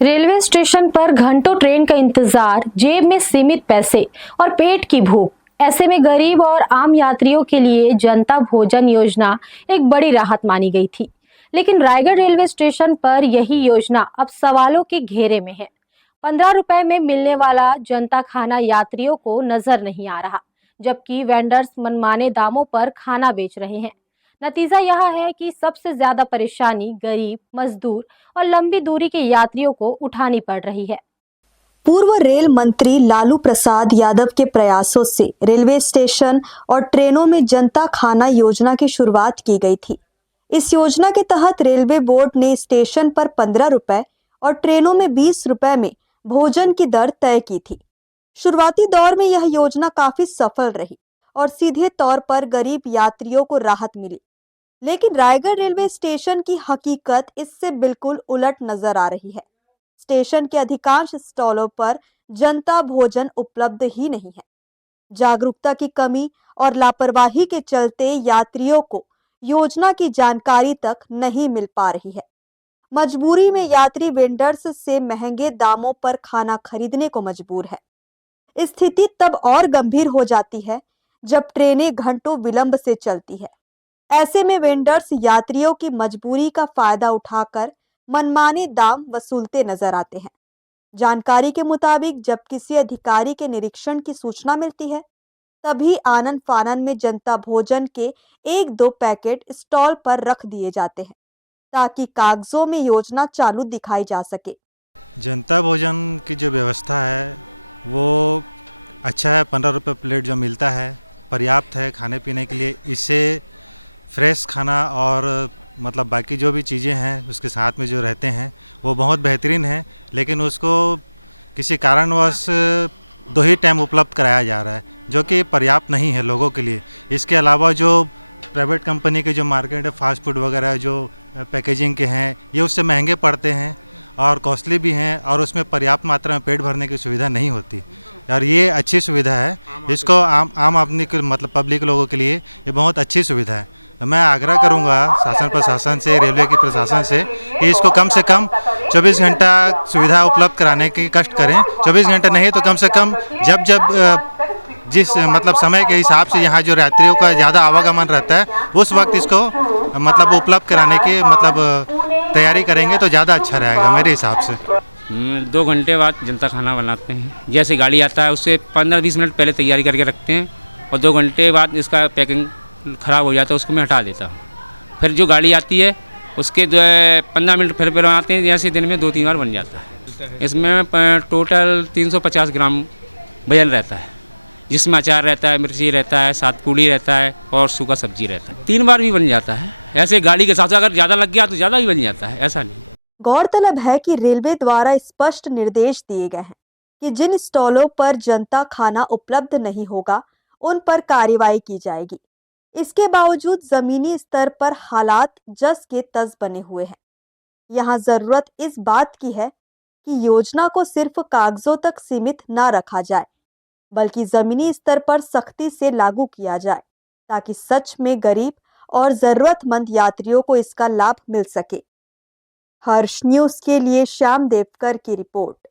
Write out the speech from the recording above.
Railway station पर घंटों train का इंतजार, जेब में सीमित पैसे और पेट की भूख। ऐसे में गरीब और आम यात्रियों के लिए जनता भोजन योजना एक बड़ी राहत मानी गई थी। लेकिन रायगढ़ रेलवे स्टेशन पर यही योजना अब सवालों के घेरे में है। 15 रुपए में मिलने वाला जनता खाना यात्रियों को नजर नहीं आ रहा, जबकि वेंडर्स मनमाने दामों पर खाना बेच रहे हैं। नतीजा यह है कि सबसे ज्यादा परेशानी गरीब, मजदूर और लंबी दूरी के यात्रियों को उठानी पड़ रही है। पूर्व रेल मंत्री लालू प्रसाद यादव के प्रयासों से रेलवे स्टेशन और ट्रेनों में जनता खाना योजना की शुरुआत की गई थी। इस योजना के तहत रेलवे बोर्ड ने स्टेशन पर 15 रुपए और ट्रेनों में 20 रुपए में भोजन की दर तय की थी। शुरुआती दौर में यह योजना काफी सफल रही और सीधे तौर पर गरीब यात्रियों को राहत मिली। लेकिन रायगढ़ रेलवे स्टेशन की हकीकत इससे बिल्कुल उलट नजर आ रही है। स्टेशन के अधिकांश स्टॉलों पर जनता भोजन उपलब्ध ही नहीं है। जागरूकता की कमी और लापरवाही के चलते यात्रियों को योजना की जानकारी तक नहीं मिल पा रही है। मजबूरी में यात्री वेंडर्स से महंगे दामों पर खाना खरीदने को मजबूर है। स्थिति तब और गंभीर हो जाती है जब ट्रेनें घंटों विलंब से चलती है। ऐसे में वेंडर्स यात्रियों की मजबूरी का फायदा उठाकर मनमाने दाम वसूलते नजर आते हैं। जानकारी के मुताबिक जब किसी अधिकारी के निरीक्षण की सूचना मिलती है, तभी आनन फानन में जनता भोजन के 1-2 पैकेट स्टॉल पर रख दिए जाते हैं, ताकि कागजों में योजना चालू दिखाई जा सके। जनता भोजन की जो व्यवस्था है वो अच्छा है। 15 रुपये प्लेट जो मिलता है पर्याप्त है खाने पीने के लिए। इससे फ्रेश खाना और मतलब बाकी जो भी चीज़ें हैं उसके साथ में जो रहते हैं वो बहुत बेहतरीन है। लेकिन उसको किसी कारणवश 2 ही टाइम उपलब्ध कराया जा रहा है, जो कि पर्याप्त नहीं है लोगों के लिए। इसके अलावा जो प्राइवेट कंपनी के जो मार्केट है फास्ट फूड वगैरह जो पैकेजिंग के हैं, ये उससे महंगे पड़ते हैं और कॉस्टली भी हैं, और उसमें पर्याप्त मात्रा में पेट भरने की सुविधा नहीं होती। और ये अच्छी सुविधा है, इसको आम आदमी के मतलब पब्लिक लोगों के लिए ये बहुत अच्छी सुविधा है। तो मैं आग्रह करूंगा शासन प्रशासन से, रेलवे की प्रशासन से कि इसको कम से कम 24 घंटा सुविधा उपलब्ध कराने की कष्ट करें। 24 घंटे नहीं तो कम से कम जब जिस मतलब समय के हिसाब से यहाँ जो यात्रियों का ज़्यादा आवागमन रहता है उस वक्त इसको मतलब उपलब्ध कराने की मतलब तैयारी करेंगे तो ज़्यादा अच्छा रहेगा मेरे हिसाब से। 2 घंटे बाद जनता खाना बनाते हैं। जैसे गाड़ी आता है उससे 15-20 मिनट पहले तैयारी करके रखते हैं और 2 घंटे बाद इसका पैकिंग ख़राब हो जाता है, उसको मैं हटा देता हूँ। फिर जो गाड़ी आती है उसके 15 मिनट फिर बनाते हैं, जैसे दिन में 2-3 बार बन जाता है। इसमें टोटल 350 ग्राम वजन रहता है, जिसमें अचार रहता है, मिर्ची रहता है, साथ पूड़ी रहता है और सूखा सब्जी रहता है। 3 बार भी बन जाता है। ऐसे गाड़ी के साथ अगर ज़्यादा लग गया तो ज़्यादा भी बन जाता है, ऐसा नहीं। गौरतलब है कि रेलवे द्वारा स्पष्ट निर्देश दिए गए हैं कि जिन स्टॉलों पर जनता खाना उपलब्ध नहीं होगा उन पर कार्रवाई की जाएगी। इसके बावजूद जमीनी स्तर पर हालात जस के तस बने हुए हैं। यहाँ जरूरत इस बात की है कि योजना को सिर्फ कागजों तक सीमित न रखा जाए, बल्कि जमीनी स्तर पर सख्ती से लागू किया जाए, ताकि सच में गरीब और जरूरतमंद यात्रियों को इसका लाभ मिल सके। हर्ष न्यूज के लिए श्याम देवकर की रिपोर्ट।